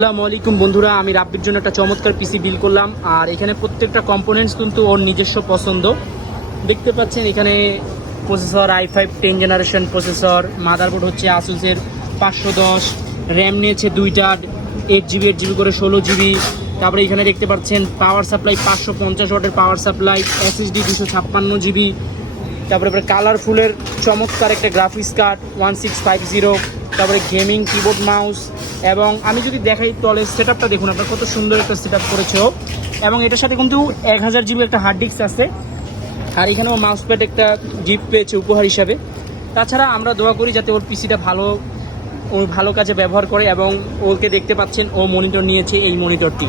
আসসালামু আলাইকুম বন্ধুরা, আমি রাব্বির জন্য একটা চমৎকার পিসি বিল করলাম। আর এখানে প্রত্যেকটা কম্পোনেন্টস কিন্তু ওর নিজস্ব পছন্দ। দেখতে পাচ্ছেন এখানে processor i5 10 generation processor, motherboard হচ্ছে আসুসের 510, র্যাম নিয়েছে 2টা 8GB 8GB করে 16GB। তারপরে এখানে দেখতে পাচ্ছেন পাওয়ার সাপ্লাই 550 ওয়াটের পাওয়ার সাপ্লাই, SSD 256GB। তারপরে কালারফুলের চমৎকার একটা গ্রাফিক্স কার্ড 1650। তারপরে গেমিং কিবোর্ড মাউস, এবং আমি যদি দেখাই তাহলে সেট আপটা দেখুন আপনার কত সুন্দর একটা সেট আপ করেছে ও। এবং এটার সাথে কিন্তু 1000GB একটা হার্ড ডিস্ক আছে। আর এখানেও মাউস প্যাড একটা গিফট পেয়েছে উপহার হিসাবে। তাছাড়া আমরা দোয়া করি যাতে ওর পিসিটা ভালো কাজে ব্যবহার করে। এবং ওকে দেখতে পাচ্ছেন ও মনিটর নিয়েছে, এই মনিটরটি।